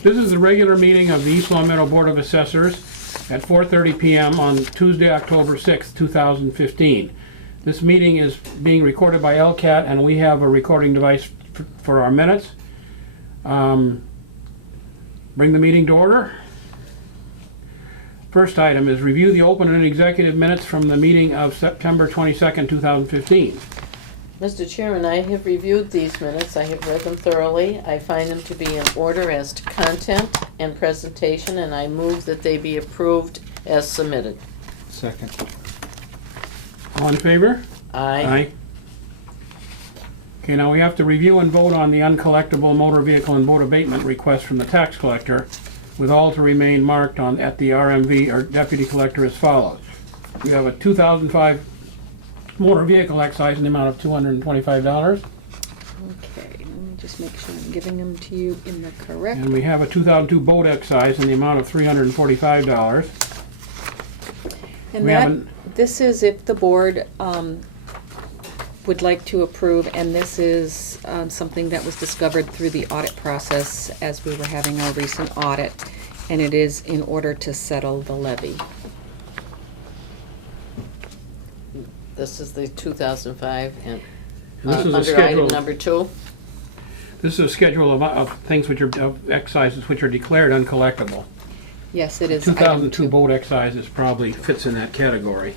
This is the regular meeting of the East Long Meadow Board of Assessors at 4:30 p.m. on Tuesday, October 6th, 2015. This meeting is being recorded by LCAT, and we have a recording device for our minutes. Bring the meeting to order. First item is review the open and executive minutes from the meeting of September 22nd, 2015. Mr. Chairman, I have reviewed these minutes. I have read them thoroughly. I find them to be in order as to content and presentation, and I move that they be approved as submitted. Second. All in favor? Aye. Okay, now we have to review and vote on the uncollectible motor vehicle and boat abatement request from the tax collector, with all to remain marked on at the RMV or deputy collector as follows. We have a 2005 motor vehicle excise in the amount of $225, Okay, let me just make sure I'm giving them to you in the correct. and we have a 2002 boat excise in the amount of $345. And we that, haven't- this is if the board would like to approve, and this is something that was discovered through the audit process as we were having our recent audit, and it is in order to settle the levy. This is the 2005, and And this is a under schedule. item number 2. This is a schedule of things which are of excises which are declared uncollectible. Yes, it is. 2002 item 2. boat excises probably fits in that category.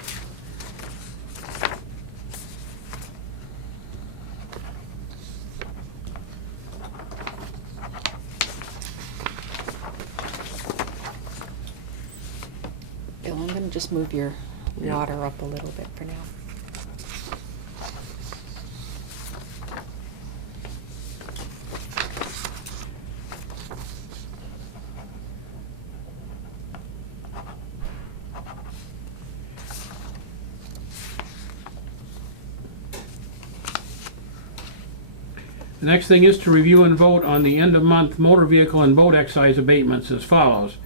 Bill, I'm going to just move your Yeah. water up a little bit for now. The next thing is to review and vote on the end-of-month motor vehicle and boat excise abatements as follows.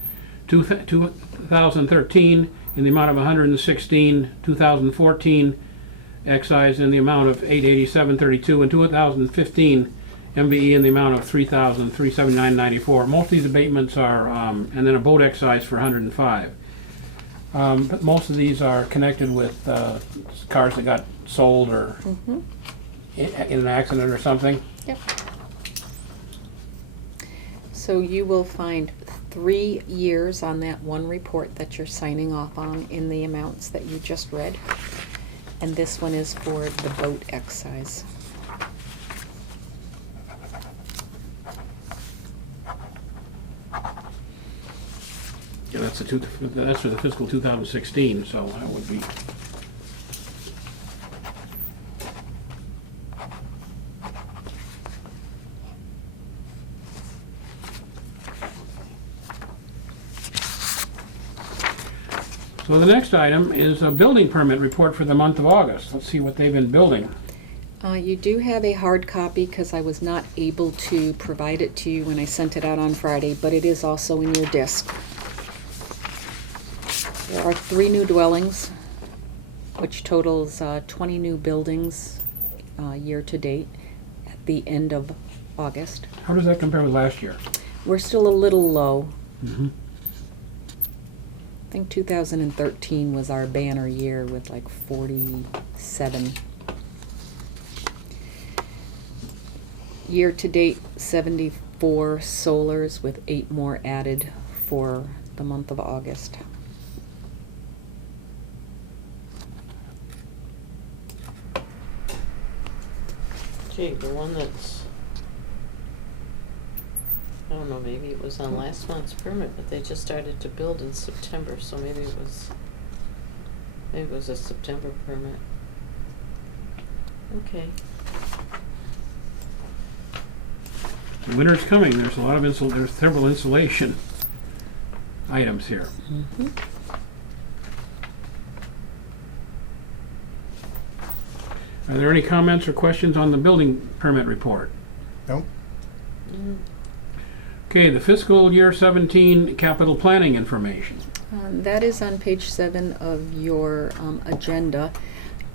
2013 in the amount of $116, 2014 excise in the amount of $887.32, and 2015 MVE in the amount of $3,379.94. Most of these abatements are, and then a boat excise for $105. But most of these are connected with cars that got sold or in an accident or something. Yep. So you will find 3 years on that one report that you're signing off on in the amounts that you just read. And this one is for the boat excise. Yeah, that's for the fiscal 2016, so that would be. So the next item is a building permit report for the month of August. Let's see what they've been building. You do have a hard copy because I was not able to provide it to you when I sent it out on Friday, but it is also in your disc. There are 3 new dwellings, which totals 20 new buildings year to date at the end of August. How does that compare with last year? We're still a little low. Mm-hmm. I think 2013 was our banner year with like 47. Year to date, 74 solars with 8 more added for the month of August. Gee, the one that's, I don't know, maybe it was on last month's permit, but they just started to build in September, so maybe it was a September permit. Okay. Winter's coming. There's a lot of there's several insulation items here. Mm-hmm. Are there any comments or questions on the building permit report? Nope. Okay, the fiscal year 17 capital planning information. That is on page 7 of your agenda,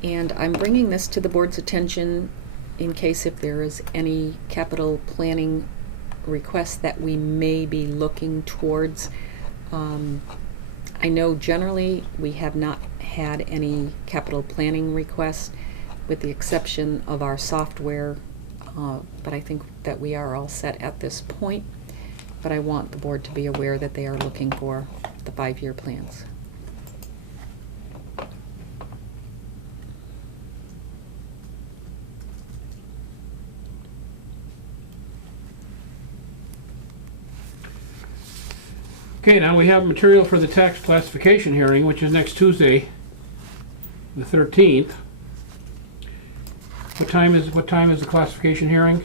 and I'm bringing this to the board's attention in case if there is any capital planning requests that we may be looking towards. I know generally we have not had any capital planning requests, with the exception of our software, but I think that we are all set at this point. But I want the board to be aware that they are looking for the 5-year plans. Okay, now we have material for the tax classification hearing, which is next Tuesday, the 13th. What time is the classification hearing?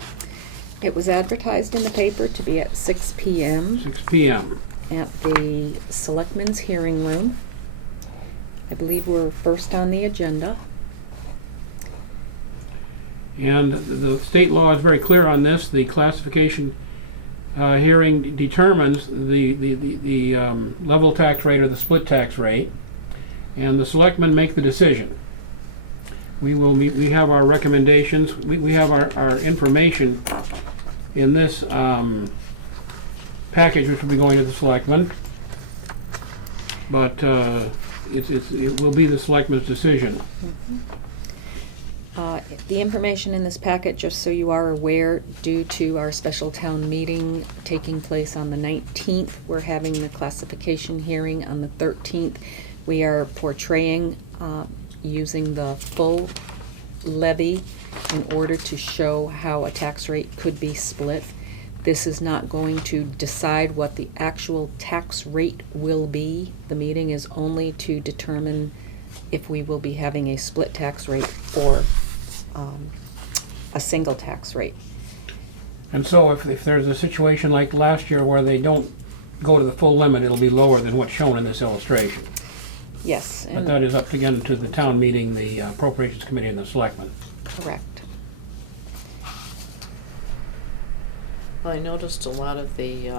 It was advertised in the paper to be at 6 p.m. 6 p.m. at the Selectmen's Hearing Room. I believe we're first on the agenda. And the state law is very clear on this. The classification hearing determines the level tax rate or the split tax rate, and the selectmen make the decision. We have our recommendations. We have our information in this package, which will be going to the selectmen. But it will be the selectmen's decision. The information in this packet, just so you are aware, due to our special town meeting taking place on the 19th, we're having the classification hearing on the 13th. We are portraying using the full levy in order to show how a tax rate could be split. This is not going to decide what the actual tax rate will be. The meeting is only to determine if we will be having a split tax rate or a single tax rate. And so if there's a situation like last year where they don't go to the full limit, it'll be lower than what's shown in this illustration. Yes. But that is up again to the town meeting, the appropriations committee, and the selectmen. Correct. Well, I noticed a lot of the,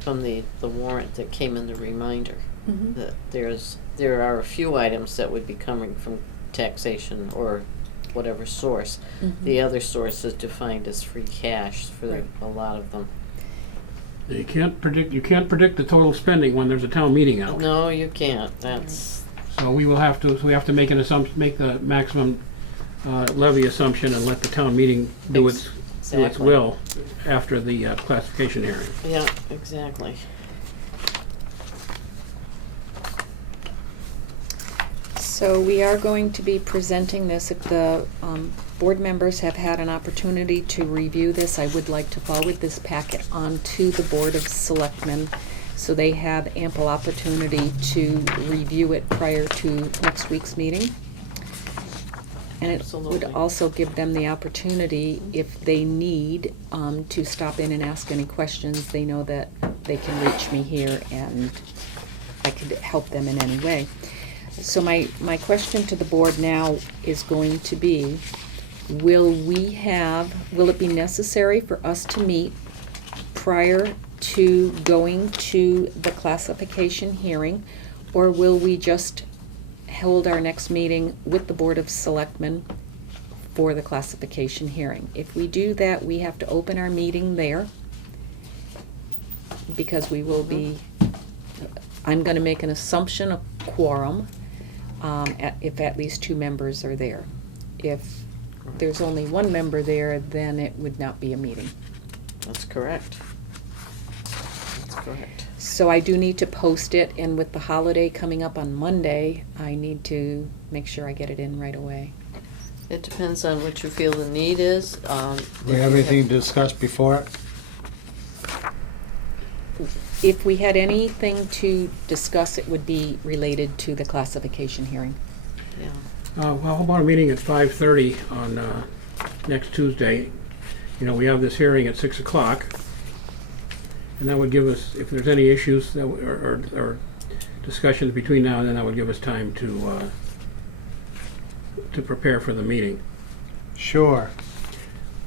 from the warrant that came in the reminder, Mhm. that there are a few items that would be coming from taxation or whatever source. Mhm. The other source is defined as free cash for Right. a lot of them. You can't predict the total spending when there's a town meeting out. No, you can't. That's, So we have to make an assumption, make the maximum levy assumption, and let the town meeting do its exactly. will after the classification hearing. Yeah, exactly. So we are going to be presenting this. If the board members have had an opportunity to review this, I would like to forward this packet on to the Board of Selectmen so they have ample opportunity to review it prior to next week's meeting. And it would Absolutely. also give them the opportunity, if they need, to stop in and ask any questions. They know that they can reach me here and I could help them in any way. So my question to the board now is going to be, will it be necessary for us to meet prior to going to the classification hearing, or will we just hold our next meeting with the Board of Selectmen for the classification hearing? If we do that, we have to open our meeting there, because we will be, I'm gonna make an assumption of quorum, if at least 2 members are there. If there's only 1 member there, then it would not be a meeting. That's correct. That's correct. So I do need to post it, and with the holiday coming up on Monday, I need to make sure I get it in right away. It depends on what you feel the need is. We have anything to discuss before it? If we had anything to discuss, it would be related to the classification hearing. Yeah. Well, how about a meeting at 5:30 on next Tuesday? You know, we have this hearing at 6 o'clock, and that would give us, if there's any issues that or discussions between now and then, that would give us time to prepare for the meeting. Sure.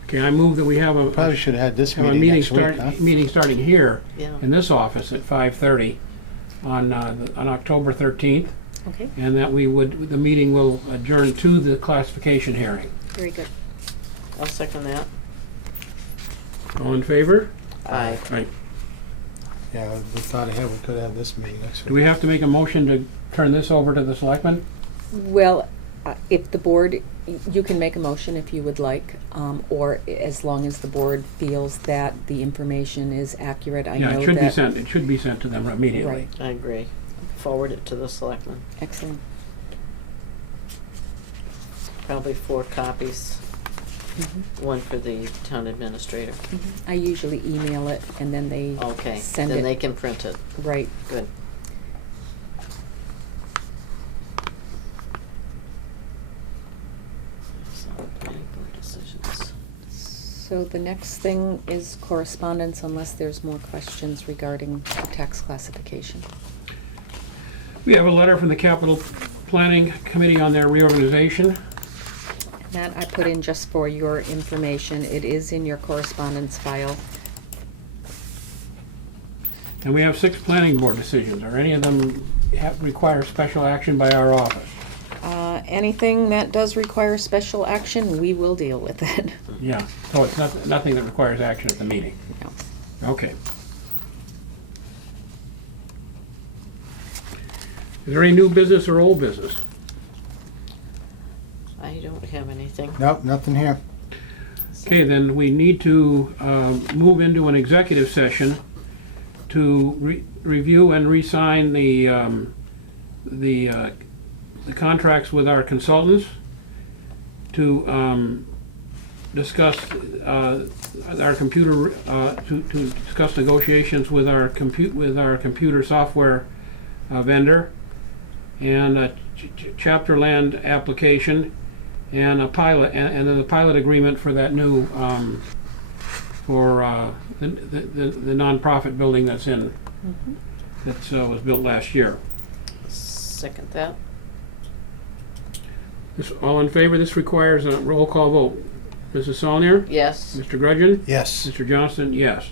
Okay, I move that we have a Probably should have had this have a meeting meeting next week, huh? meeting starting here Yeah. in this office at 5:30 on October 13th, Okay, and that the meeting will adjourn to the classification hearing. very good. I'll second that. All in favor? Aye. Right. Yeah, we thought ahead, we could have this meeting next Do we week. have to make a motion to turn this over to the selectmen? Well, if the board, you can make a motion if you would like, or as long as the board feels that the information is accurate. I know Yeah, that. it should be sent to them immediately. Right. I agree. Forward it to the selectmen. Excellent. Probably 4 copies, Mhm. one for the town administrator. Mhm. I usually email it and then they Okay, send then it. they can print it. Right. Good. So, planning board decisions. So the next thing is correspondence, unless there's more questions regarding the tax classification. We have a letter from the Capital Planning Committee on their reorganization. That I put in just for your information. It is in your correspondence file. And we have 6 planning board decisions. Are any of them require special action by our office? Anything that does require special action, we will deal with it. Yeah, so it's nothing that requires action at the meeting. No. Okay. Is there any new business or old business? I don't have anything. Nope, nothing here. Okay, then we need to move into an executive session to review and re-sign the contracts with our consultants, to discuss our computer, to discuss negotiations with our computer software vendor, and a chapter land application, and a pilot, and then the pilot agreement for that new for the nonprofit building that's in Mhm. that was built last year. Second that. All in favor? This requires a roll call vote. Mrs. Saulnier? Yes. Mr. Grudgeon? Yes. Mr. Johnston? Yes.